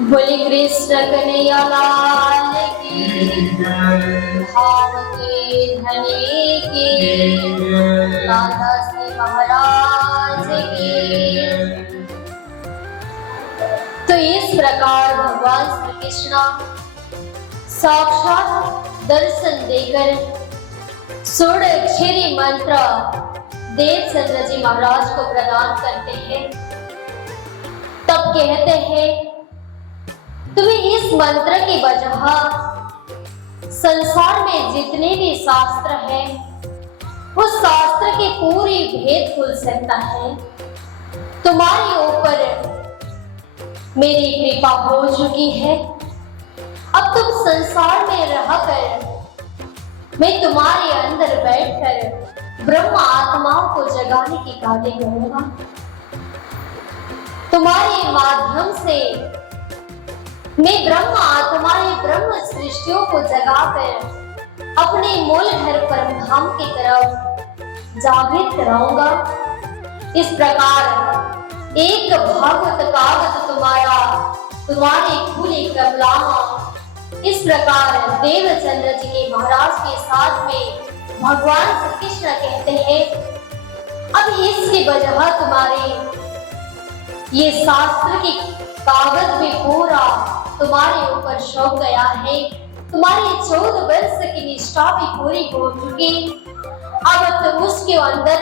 बोले कृष्ण कन्हैया लाल की, भाव के धनी की, राधा श्री महाराज की। तो इस प्रकार भगवान श्री कृष्ण साक्षात दर्शन देकर षोडक्षरी मंत्र देवचंद्र जी महाराज को प्रदान करते हैं। तब कहते हैं, तुम्हें इस मंत्र की वजह संसार में जितने भी शास्त्र हैं, उस शास्त्र के पूरी भेद खुल सकता है। तुम्हारे ऊपर मेरी कृपा हो चुकी है। अब तुम संसार में रहकर मैं तुम्हारे अंदर बैठकर ब्रह्म आत्माओं को जगाने की कार्य करूंगा। तुम्हारे माध्यम से मैं ब्रह्म आत्माएं ब्रह्म सृष्टियों को जगाकर अपने मूल घर परम धाम की तरफ जागृत कराऊंगा। इस प्रकार एक भागवत कागज तुम्हारे खुले कमलामा, इस प्रकार देवचंद्र जी के महाराज के साथ में भगवान श्री कृष्ण कहते हैं, अब इसकी वजह तुम्हारे ये शास्त्र की कागज भी पूरा तुम्हारे ऊपर शो गया है। तुम्हारी 14 वर्ष की निष्ठा भी पूरी हो चुकी। अब तो उसके अंदर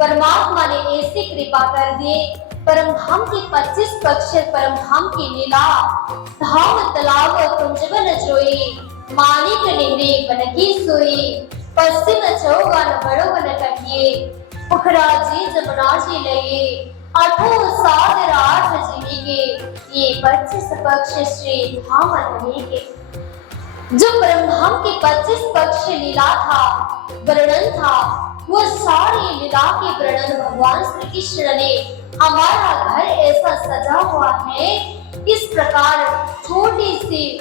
परमात्मा ने ऐसी कृपा कर दी, परम धाम की 25 पक्ष परम धाम की लीला, धाम तालाब कुंजवन जोई, मानिक नेहरे बनकी सोई, पश्चिम चौगन बड़ोगन कहिए, पुखरा जी जमुना जी लगे, आठों सागर 8 जीवी के, ये 25 पक्ष श्री धाम धनी के। जो परम धाम के 25 पक्ष लीला था, वर्णन था, वो सारी लीला के वर्णन भगवान श्री कृष्ण ने हमारा घर ऐसा सजा हुआ है, इस प्रकार छोटी सी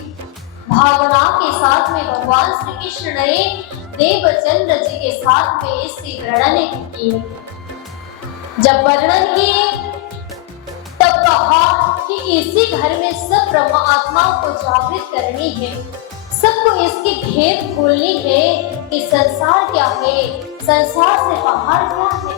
भावना के साथ में भगवान श्री कृष्ण ने देवचंद्र जी के साथ में इसकी वर्णन किए। जब वर्णन किए तब कहा कि इसी घर में सब ब्रह्म आत्माओं को जागृत करनी है, सबको इसकी भेद खोलनी है कि संसार क्या है, संसार से बाहर क्या है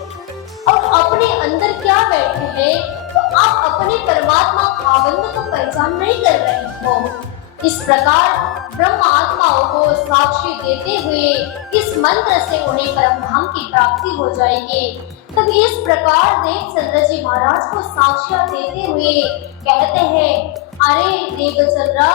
और अपने अंदर क्या बैठे हैं। तो आप अपने परमात्मा खावंद को पहचान नहीं कर रहे हो। इस प्रकार ब्रह्म आत्माओं को साक्षी देते हुए इस मंत्र से उन्हें परम धाम की प्राप्ति हो जाएगी। तब इस प्रकार देवचंद्र जी महाराज को साक्षियां देते हुए कहते हैं, अरे देवचंद्र,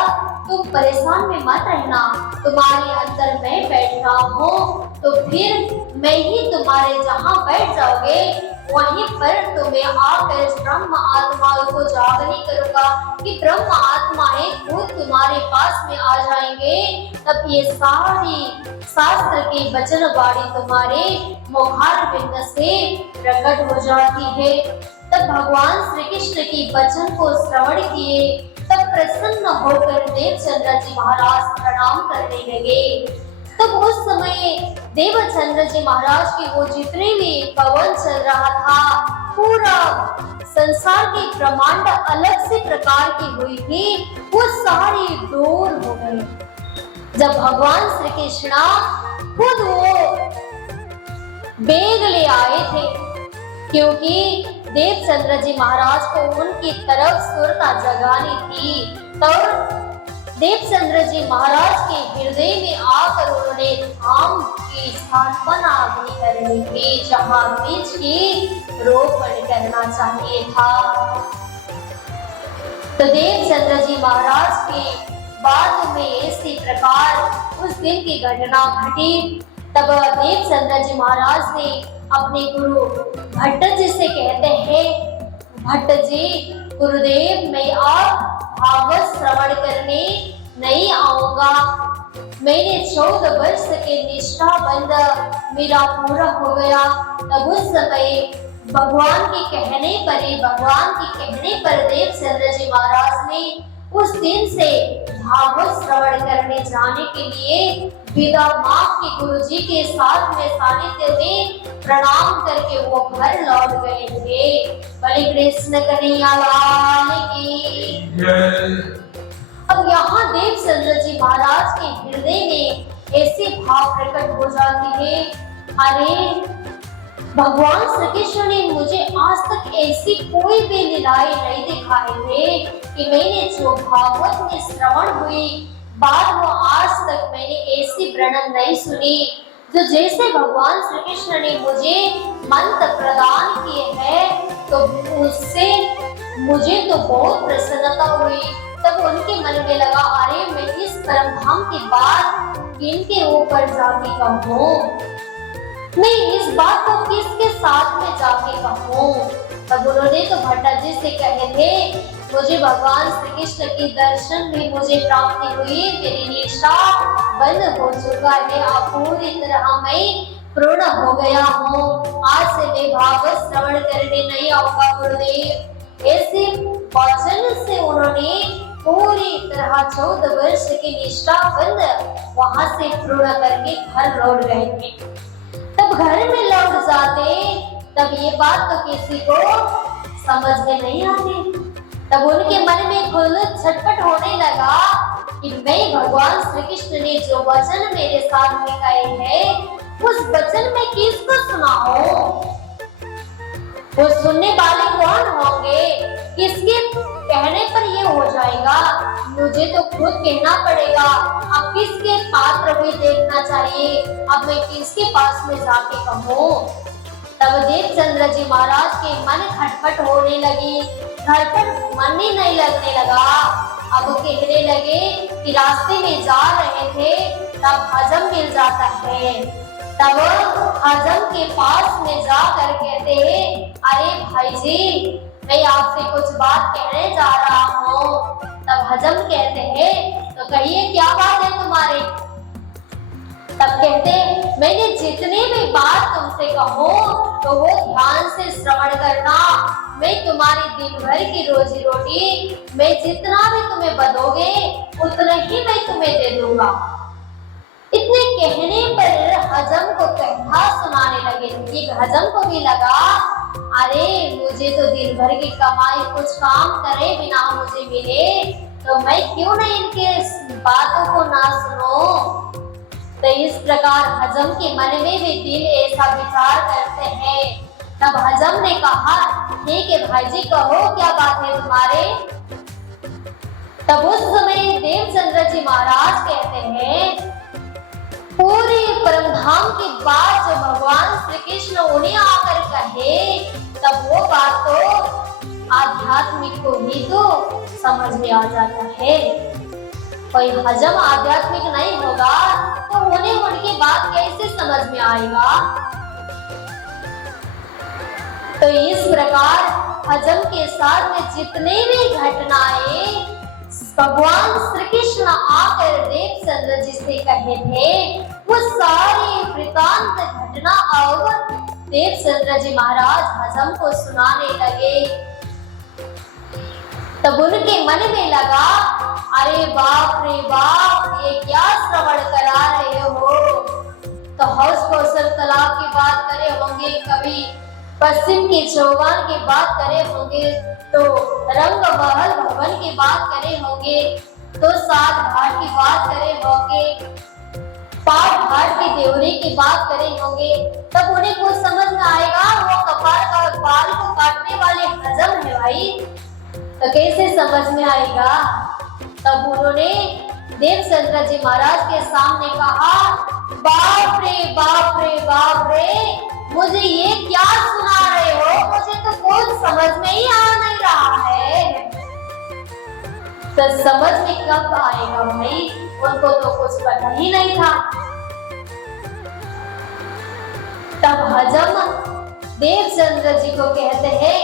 तुम परेशान में मत रहना, तुम्हारे अंदर मैं बैठ रहा हूँ, तो फिर मैं ही तुम्हारे जहाँ बैठ जाओगे वहीं पर तुम्हें आकर ब्रह्म आत्माओं को जागृत करूंगा कि ब्रह्म आत्माएं खुद तुम्हारे पास में आ जाएंगे। तब ये सारी शास्त्र की वचन वाणी तुम्हारे मुखार बिंद से प्रकट हो जाती है। तब भगवान श्री कृष्ण की वचन को श्रवण किए, तब प्रसन्न होकर देवचंद्र जी महाराज प्रणाम करने लगे। तब उस समय देवचंद्र जी महाराज की वो जितने भी पवन चल रहा था, पूरा संसार की ब्रह्मांड अलग से प्रकार की हुई थी, वो सारी दूर हो गई। जब भगवान श्री कृष्ण खुद वो बेग ले आए थे, क्योंकि देवचंद्र जी महाराज को उनकी तरफ सुरता जगानी थी, तो देवचंद्र जी महाराज के हृदय में आकर उन्होंने धाम की स्थापना भी करनी थी, जहाँ बीज की रोपण करना चाहिए था। तो देवचंद्र जी महाराज के बाद में इसी प्रकार उस दिन की घटना घटी। तब देवचंद्र जी महाराज ने अपने गुरु भट्ट जी से कहते हैं, भट्ट जी, गुरुदेव, मैं आप भागवत श्रवण करने नहीं आऊंगा। मैंने 14 वर्ष के निष्ठा बंद मेरा पूरा हो गया। तब उस समय भगवान के कहने पर देवचंद्र जी महाराज ने उस दिन से भागवत श्रवण करने जाने के लिए विदा माँ के गुरुजी के साथ में सानिध्य में प्रणाम करके वो घर लौट गए थे। बलि कृष्ण कन्हैया लाल की। अब यहाँ देवचंद्र जी महाराज के हृदय में ऐसे भाव प्रकट हो जाती है, अरे भगवान श्री कृष्ण ने मुझे आज तक ऐसी कोई भी लीलाएं नहीं दिखाई थे कि मैंने जो भागवत में श्रवण हुई बात वो आज तक मैंने ऐसी वर्णन नहीं सुनी। जो जैसे भगवान श्री कृष्ण ने मुझे मंत्र प्रदान किए हैं तो उससे मुझे तो बहुत प्रसन्नता हुई। तब उनके मन में लगा, अरे मैं इस परम धाम की बात इनके ऊपर जाके कहूँ, मैं इस बात को किसके साथ में जाके कहूँ। तब उन्होंने तो भट्टा जी से कहे थे, मुझे भगवान श्री कृष्ण की दर्शन भी मुझे प्राप्ति हुई, मेरी निष्ठा बंद हो चुका है, अब पूरी तरह मैं पूर्ण हो गया हूँ, आज से मैं भागवत श्रवण करने नहीं आऊंगा गुरुदेव। ऐसे वचन से उन्होंने पूरी तरह 14 वर्ष की निष्ठा बंद वहां से पूर्ण करके घर लौट गए थे। तब घर में लौट जाते तब ये बात तो किसी को समझ में नहीं आती। तब उनके मन में खुद छटपट होने लगा कि मैं भगवान श्री कृष्ण ने जो वचन मेरे साथ में कहे हैं उस वचन में किसको सुनाऊं? वो सुनने वाले कौन होंगे? किसके कहने पर ये हो जाएगा? मुझे तो खुद कहना पड़ेगा। अब किसके पात्र हुई देखना चाहिए, अब मैं किसके पास में जाके कहूँ? तब देवचंद्र जी महाराज के मन खटपट होने लगी, घर पर मन ही नहीं लगने लगा। अब कहने लगे कि रास्ते में जा रहे थे तब हजम मिल जाता है। तब हजम के पास में जाकर कहते हैं, अरे भाई जी मैं आपसे कुछ बात कहने जा रहा हूँ। तब हजम कहते हैं, तो कहिए क्या बात है तुम्हारी? तब कहते, मैंने जितने भी बात तुमसे कहूँ तो वो ध्यान से श्रवण करना। मैं तुम्हारी दिन भर की रोजी रोटी मैं जितना भी तुम्हें बदोगे उतना ही मैं तुम्हें दे दूंगा। इतने कहने पर हजम को कहना सुनाने लगे। ठीक हजम को भी लगा, अरे मुझे तो दिन भर की कमाई कुछ काम करे बिना मुझे मिले तो मैं क्यों नहीं इनके बातों को ना सुनो। तो इस प्रकार हजम के मन में भी दिल ऐसा विचार करते हैं। तब हजम ने कहा, ठीक है भाई जी कहो क्या बात है तुम्हारे? तब उस समय देवचंद्र जी महाराज कहते हैं, पूरी परमधाम की बात जो भगवान श्री कृष्ण उन्हें आकर कहे तब वो बात तो आध्यात्मिक को ही तो समझ में आ जाता है। कोई हजम आध्यात्मिक नहीं होगा तो उन्हें उनकी बात कैसे समझ में आएगा? तो इस प्रकार हजम के साथ में जितने भी घटनाएं भगवान श्री कृष्ण आकर देवचंद्र जी से कहे थे वो सारी वृतांत घटना और देवचंद्र जी महाराज हजम को सुनाने लगे। तब उनके मन में लगा, अरे बाप रे बाप ये क्या श्रवण करा रहे हो? तो हौस कौशल तालाब की बात करे होंगे, कभी पश्चिम के चौगान की बात करे होंगे, तो रंग महल भवन की बात करे होंगे, तो सात घाट की बात करे होंगे, पाठ घाट की देवरी की बात करे होंगे। तब उन्हें कुछ समझ में आएगा, वो कपाल का बाल को काटने वाले हजम है भाई, तो कैसे समझ में आएगा? तब उन्होंने देवचंद्र जी महाराज के सामने कहा, बाप रे बाप रे बाप रे, मुझे ये क्या सुना रहे हो? मुझे तो कुछ समझ में ही आ नहीं रहा है। तो समझ में कब आएगा भाई, उनको तो कुछ पता ही नहीं था। तब हजम देवचंद्र जी को कहते हैं,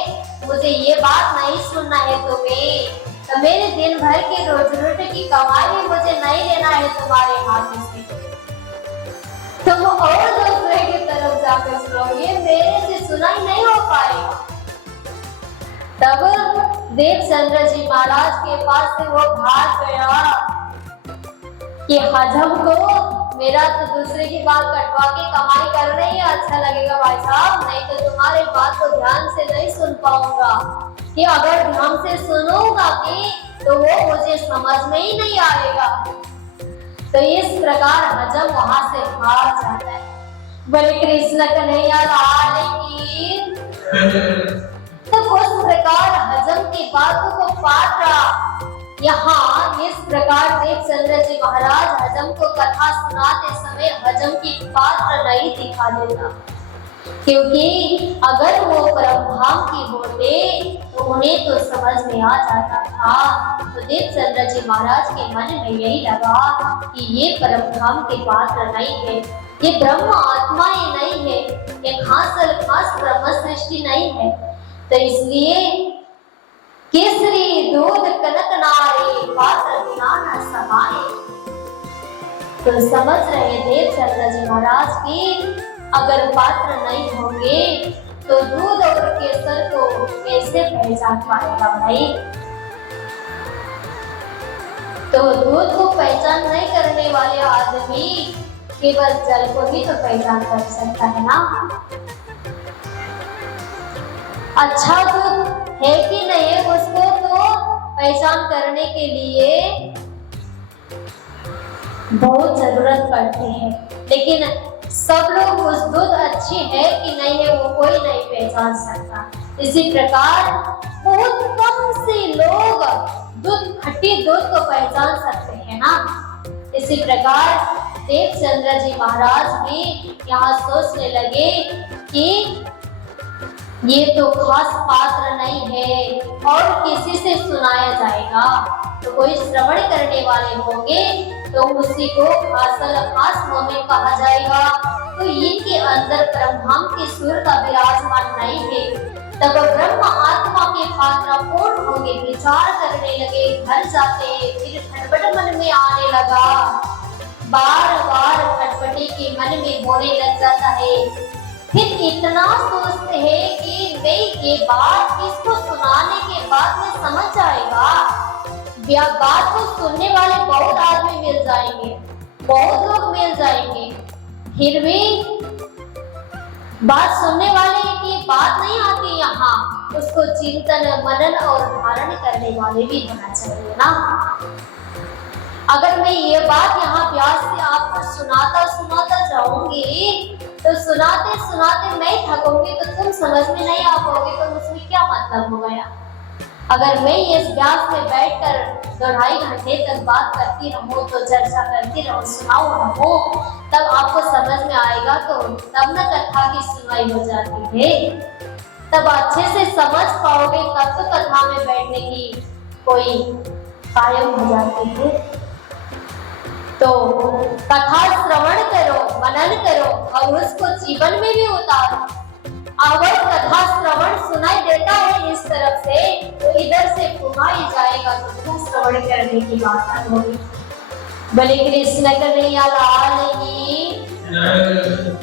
मुझे ये बात नहीं सुनना है तुम्हें, तो मेरे दिन भर की रोजी रोटी की कमाई मुझे नहीं लेना है तुम्हारे हाथों से, तुम और दूसरे की तरफ जाकर सुनो, ये मेरे से सुना ही नहीं हो पाएगा। तब देवचंद्र जी महाराज के पास से वो भाग गया कि हजम को मेरा तो दूसरे की बात कटवा के कमाई करना ही अच्छा लगेगा भाई साहब, नहीं तो तुम्हारे बात को ध्यान से नहीं सुन पाऊंगा, कि अगर ध्यान से सुनूंगा कि तो वो मुझे समझ में ही नहीं आएगा। तो इस प्रकार हजम वहां से भाग जाता है। बोले कृष्ण कन्हैया लाल की। तो उस प्रकार हजम की बातों को पाठ रहा। यहाँ इस प्रकार देवचंद्र जी महाराज हजम को कथा सुनाते समय हजम की पात्र नहीं दिखा देता, क्योंकि अगर वो परमधाम की होते तो उन्हें तो समझ में आ जाता था। तो देवचंद्र जी महाराज के मन में यही लगा कि ये परमधाम के पात्र नहीं है, ये ब्रह्म आत्माएं नहीं है, ये खास ब्रह्म सृष्टि नहीं है। तो इसलिए केसरी दूध कनक नारे पात्र ज्ञान समाए। तो समझ रहे देवचंद्र जी महाराज की अगर पात्र नहीं होंगे तो दूध और केसर को कैसे पहचान पाएगा भाई। तो दूध को पहचान नहीं करने वाले आदमी केवल जल को ही तो पहचान कर सकता है ना। अच्छा दूध है कि नहीं है उसको तो पहचान करने के लिए बहुत जरूरत पड़ती है, लेकिन सब लोग उस दूध अच्छी है कि नहीं है वो कोई नहीं पहचान सकता। इसी प्रकार बहुत कम से लोग खट्टी दूध को पहचान सकते हैं ना। इसी प्रकार देवचंद्र जी महाराज भी यहाँ सोचने लगे कि ये तो खास पात्र नहीं है और किसी से सुनाया जाएगा तो कोई श्रवण करने वाले होंगे तो उसी को खास मोमिन कहा जाएगा। तो इनके अंदर ब्रह्मांड के सुर का विराजमान नहीं है। तब ब्रह्म आत्मा के पात्र पूर्ण होंगे, विचार करने लगे, घर जाते फिर खटपट मन में आने लगा, बार बार खटपटी के मन में होने लग जाता है। फिर इतना सोचते हैं कि नहीं ये बात किसको सुनाने के बाद में समझ जाएगा। बात को सुनने वाले बहुत आदमी मिल जाएंगे, बहुत लोग मिल जाएंगे, फिर भी बात सुनने वाले की बात नहीं आती। यहाँ उसको चिंतन मनन और धारण करने वाले भी होना चाहिए ना। अगर मैं ये बात यहाँ व्यास से आपको सुनाता जाऊंगी तो सुनाते सुनाते मैं थकूंगी तो तुम समझ में नहीं आ पाओगे, तो उसमें क्या मतलब हो गया। अगर मैं इस व्यास में बैठकर 2-2.5 घंटे तक बात करती रहूं, तो चर्चा करती रहूं, सुनाऊं रहूं, तब आपको समझ में आएगा। तो तब न कथा की सुनाई हो जाती है, तब अच्छे से समझ पाओगे, तब तो कथा में बैठने की कोई कायम हो जाती है। तो कथा श्रवण करो, मनन करो और उसको जीवन में भी उतारो। अगर कथा श्रवण सुनाई देता है इस तरफ से तो इधर से घुमाई जाएगा, तो क्या श्रवण करने की बात होगी। बोले कृष्ण कन्हैया लाल की।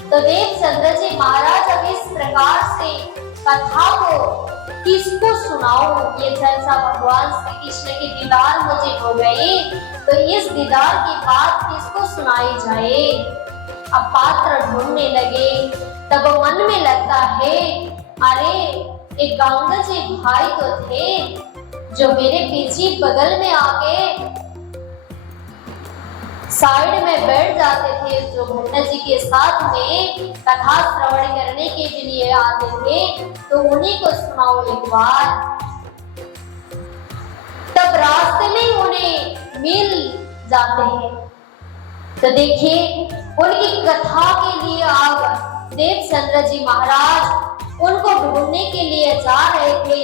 तो देवचंद्र जी महाराज अब इस प्रकार से कथा को किसको सुनाऊं, ये चर्चा भगवान श्री कृष्ण की दीदार मुझे हो गई, तो इस दीदार की बात किसको सुनाई जाए। अब पात्र ढूंढने लगे। तब मन में लगता है अरे एक गंगा जी भाई तो थे जो मेरे पीछे बगल में आके साइड में बैठ जाते थे, जो भट्टा जी के साथ में कथा श्रवण करने के लिए आते थे, तो उन्हीं को सुनाओ एक बार। तब रास्ते में उन्हें मिल जाते हैं। तो देखिए उनकी कथा के लिए अब देवचंद्र जी महाराज उनको ढूंढने के लिए जा रहे थे,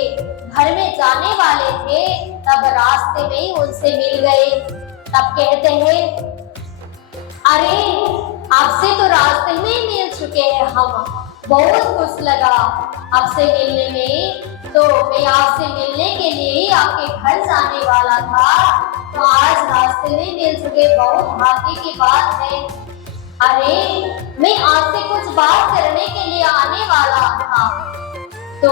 घर में जाने वाले थे। तब रास्ते में ही उनसे मिल गए। तब कहते हैं अरे आपसे तो रास्ते में ही मिल चुके हैं हम, बहुत खुश लगा आपसे मिलने में। तो मैं आपसे मिलने के लिए ही आपके घर जाने वाला था, तो आज रास्ते में मिल चुके, बहुत भाग्य की बात है। अरे मैं आपसे कुछ बात करने के लिए आने वाला था। तो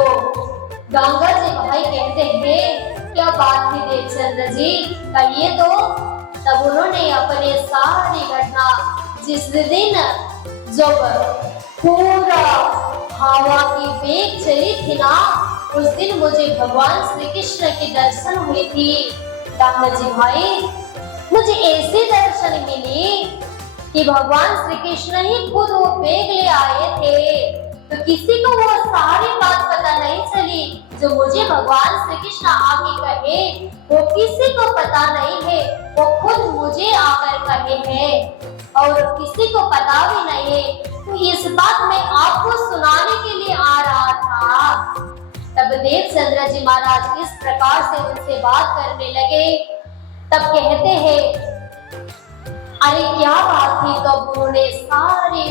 गंगा जी भाई कहते हैं क्या बात थी देवचंद्र जी, कहिए तो। तब उन्होंने अपने सारी घटना, जिस दिन जब पूरा हवा की वेग चली थी ना, उस दिन मुझे भगवान श्री कृष्ण के दर्शन हुए थी गंगा जी भाई। मुझे ऐसे दर्शन मिले कि भगवान श्री कृष्ण ही खुद वो वेग ले आए थे। तो किसी को वो सारी बात पता नहीं चली जो मुझे भगवान श्री कृष्ण आके कहे, वो किसी को पता नहीं है। वो खुद मुझे आकर कहे हैं और किसी को पता भी नहीं है। तो इस बात में आपको सुनाने के लिए आ रहा था। तब देवचंद्र जी महाराज इस प्रकार से उनसे बात करने लगे। तब कहते हैं अरे क्या बात थी। तो उन्होंने सारे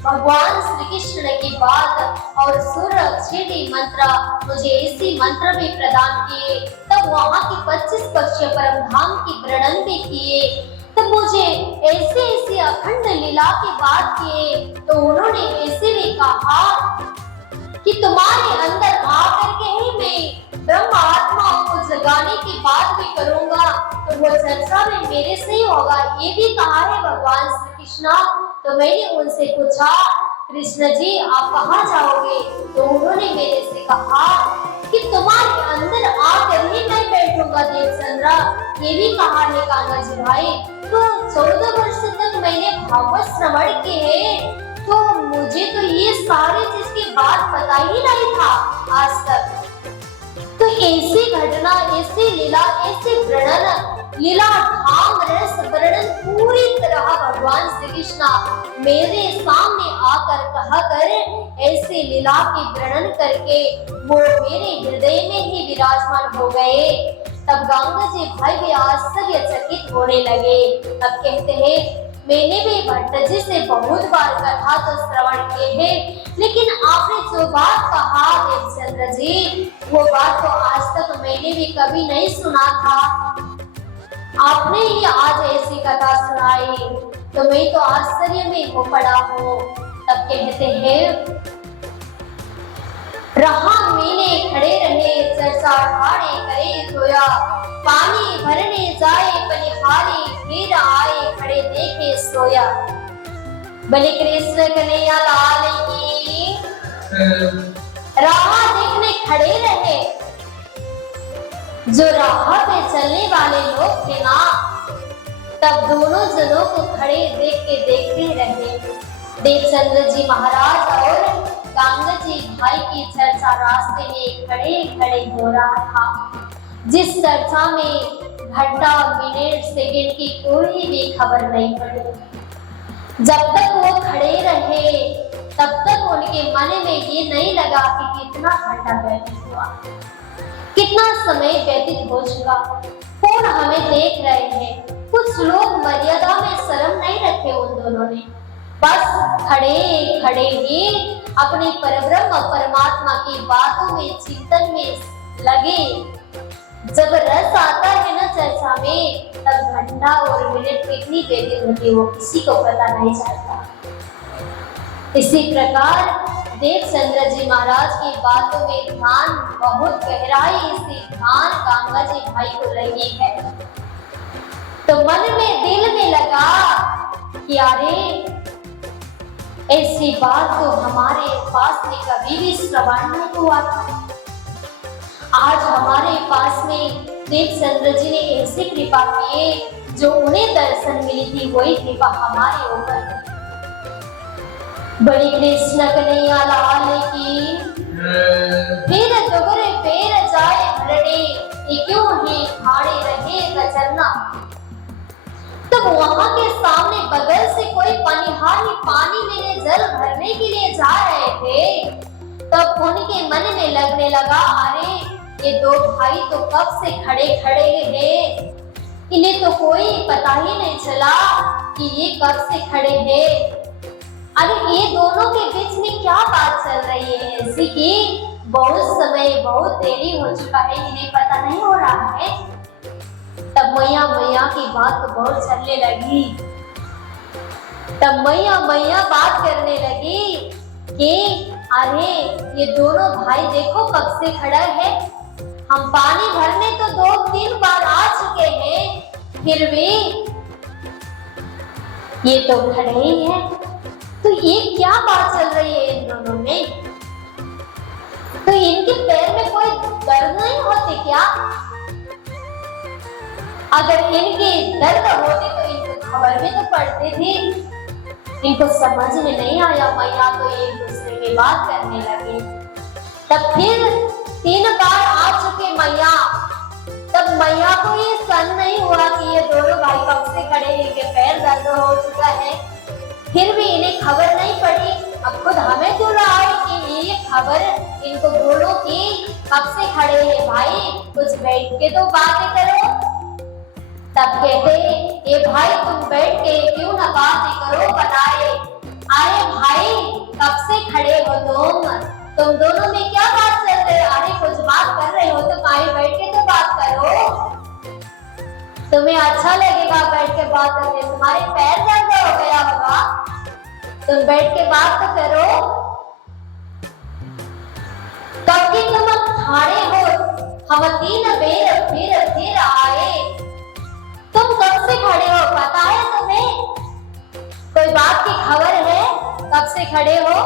भगवान श्री कृष्ण की बात और सुर छेदी मंत्र, मुझे ऐसी मंत्र भी प्रदान किए। तब वहां की 25 पक्षीय परम धाम की वर्णन भी किए। तब मुझे ऐसे ऐसे अखंड लीला की बात किए। तो उन्होंने ऐसे भी कहा कि तुम्हारे अंदर आकर के ही मैं ब्रह्म आत्मा को जगाने की बात भी करूंगा। तो वो चर्चा में मेरे से ही होगा, ये भी कहा है भगवान श्री कृष्ण। तो मैंने उनसे पूछा कृष्ण जी आप कहाँ जाओगे? तो उन्होंने मेरे से कहा कि तुम्हारे अंदर आकर ही मैं बैठूंगा देवचंद्र। ये भी कहा है गंगा जी भाई। तो 14 वर्ष तक मैंने भागवत श्रवण किए, तो मुझे तो ये सारी चीज की बात पता ही नहीं था आज तक। तो ऐसी घटना, ऐसी लीला, ऐसे वर्णन, लीला धाम रस वर्णन पूरी तरह भगवान श्री कृष्ण मेरे सामने आकर कहा कर ऐसे लीला की वर्णन करके वो मेरे हृदय में ही विराजमान हो गए। तब गंगा जी भाई भी आश्चर्यचकित होने लगे। तब कहते हैं मैंने भी भट्ट जी से बहुत बार कथा तो श्रवण किए हैं, लेकिन आपने जो बात कहा देवचंद्र जी, वो बात तो आज तक मैंने भी कभी नहीं सुना था। आपने ही आज ऐसी कथा सुनाई, तो मैं तो आश्चर्य में हो पड़ा हूँ। तब कहते हैं रहा मीने खड़े रहे, चर्चा ठाड़े करे सोया, पानी भरने जाए बलिहारी, फिर आए खड़े देखे सोया। बलि कृष्ण कन्हैया लाल की। राह देखने खड़े रहे, जो राह पे चलने वाले लोग थे ना, तब दोनों जनों को खड़े देख के देखते रहे। देवचंद्र जी महाराज और गंगा जी भाई की चर्चा रास्ते में खड़े खड़े हो रहा था, जिस चर्चा में घंटा मिनट सेकंड की कोई भी खबर नहीं पड़ी। जब तक वो खड़े रहे तब तक उनके मन में ये नहीं लगा कि कितना घंटा व्यतीत हुआ, कितना समय व्यतीत हो चुका, कौन हमें देख रहे हैं। कुछ लोग मर्यादा में शर्म नहीं रखे उन दोनों ने, बस खड़े खड़े ही अपने परब्रह्म परमात्मा की बातों में चिंतन में लगे। जब रस आता है ना चर्चा में, तब घंटा और मिनट कितनी व्यतीत होती है वो किसी को पता नहीं चलता। इसी प्रकार देवचंद्र जी महाराज की बातों में ध्यान, बहुत गहराई से ध्यान गंगा जी भाई को लगी है। तो मन में दिल में लगा कि अरे ऐसी बात तो हमारे पास में कभी भी श्रवण नहीं हुआ था। आज हमारे पास में देवचंद्र जी ने ऐसी कृपा किए, जो उन्हें दर्शन मिली थी वही कृपा हमारे ऊपर। बड़ी कृष्ण कन्हैया लाल की। फिर दोगरे पैर जाए भरने, ये क्यों ही खाड़े रहे गचरना। तब वहां के सामने बगल से कोई पनिहारी पानी लेने जल भरने के लिए जा रहे थे। तब उनके मन में लगने लगा अरे ये दो भाई तो कब से खड़े खड़े हैं, इन्हें तो कोई पता ही नहीं चला कि ये कब से खड़े हैं। अरे ये दोनों के बीच में क्या बात चल रही है ऐसी कि बहुत समय, बहुत देरी हो चुका है, इन्हें पता नहीं हो रहा है। तब मैया मैया की बात तो बहुत चलने लगी। तब मैया मैया बात करने लगी कि अरे ये दोनों भाई देखो कब से खड़ा है, हम पानी भरने तो 2-3 बार आ चुके हैं, फिर भी ये तो खड़े ही है। तो ये क्या बात चल रही है इन दोनों में? तो इनके पैर में कोई दर्द नहीं होती क्या? अगर इनके दर्द होते तो इनको खबर भी तो पड़ती थी। इनको समझ में नहीं आया, मैया तो एक दूसरे में बात करने लगे। तब फिर 3 बार आ चुके मैया, तब मैया को ये सन नहीं हुआ कि ये दोनों भाई कब से खड़े हैं, इनके पैर दर्द हो चुका है, फिर भी इन्हें खबर नहीं पड़ी। अब खुद हमें क्यों रहा है कि ये खबर इनको बोलो कि कब से खड़े हैं भाई, कुछ बैठ के तो बातें करो। तब कहते ये भाई तुम बैठ के क्यों ना बातें करो बनाए। अरे भाई कब से खड़े हो तुम दोनों में क्या बात चल रही है? अरे कुछ बात कर रहे हो तो भाई बैठ के तो बात करो, तुम्हें अच्छा लगेगा बैठ के बात करने, तुम्हारे पैर दर्द हो गया होगा, तुम बैठ के बात तो करो। कब की तुम खड़े हो, हम 3 बेर फिर आए, तुम कब से खड़े हो पता है तुम्हें? कोई बात की खबर है कब से खड़े हो?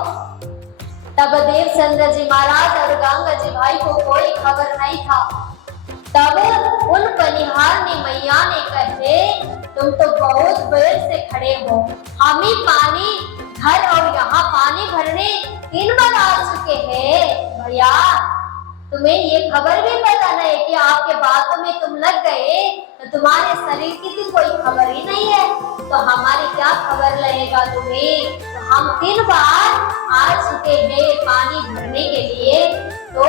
तब देवचंद्र जी महाराज और गंगा जी भाई को कोई खबर नहीं था। तब उन पनिहार ने मैया ने कहे तुम तो बहुत देर से खड़े हो, हम ही पानी घर और यहाँ पानी भरने 3 बार आ चुके हैं। भैया तुम्हें ये खबर भी पता नहीं कि आपके बातों में तुम लग गए, तो तुम्हारे शरीर की तो कोई खबर ही नहीं है, तो हमारी क्या खबर लगेगा तुम्हें? तो हम 3 बार आ चुके हैं पानी भरने के लिए, तो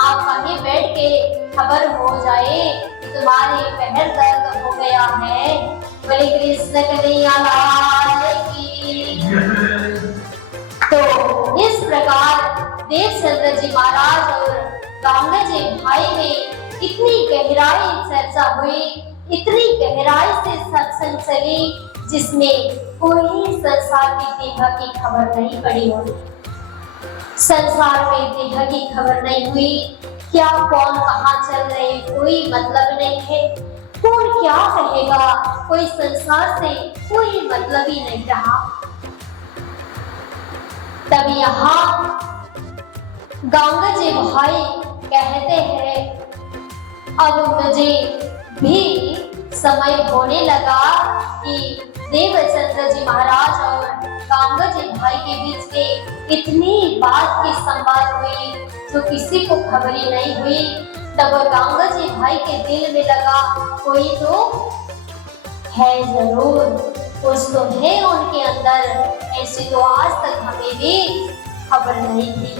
आप कहीं बैठ के खबर हो जाए कि तुम्हारे पैर दर्द हो गया है। बोले कृष्ण कन्हैया लाल की। तो इस प्रकार देवचंद्र जी महाराज और गंगा जी भाई में इतनी गहराई चर्चा हुई, इतनी गहराई से सत्संग चली, जिसमें कोई संसार की देह की खबर नहीं पड़ी होगी, संसार में देह की खबर नहीं हुई। क्या कौन कहाँ चल रहे कोई मतलब नहीं है, कौन क्या कहेगा, कोई संसार से कोई मतलब ही नहीं रहा। तब यहाँ गंगा जी भाई कहते हैं अब मुझे भी समय होने लगा कि देवचंद्र जी महाराज और गंगा जी भाई के बीच में इतनी बात की संवाद हुई जो किसी को खबर ही नहीं हुई। तब गंगा जी भाई के दिल में लगा कोई तो है जरूर, कुछ तो है उनके अंदर, ऐसी तो आज तक हमें भी खबर नहीं थी।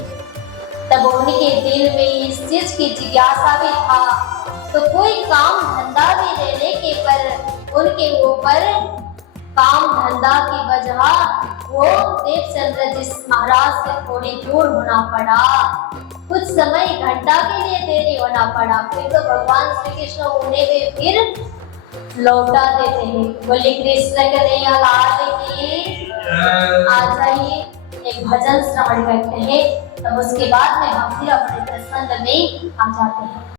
तब उनके दिल में इस चीज की जिज्ञासा भी था, तो कोई काम धंधा भी देने के पर उनके ऊपर काम धंधा की वजह वो देवचंद्र जी महाराज से थोड़ी दूर होना पड़ा, कुछ समय घंटा के लिए देरी होना पड़ा, फिर तो भगवान श्री कृष्ण उन्हें भी फिर लौटा देते हैं। बोले कृष्ण कन्हैया लाल की। आ जाइए एक भजन श्रवण करते हैं, तब उसके बाद में हम फिर अपने प्रसंग में आ जाते हैं।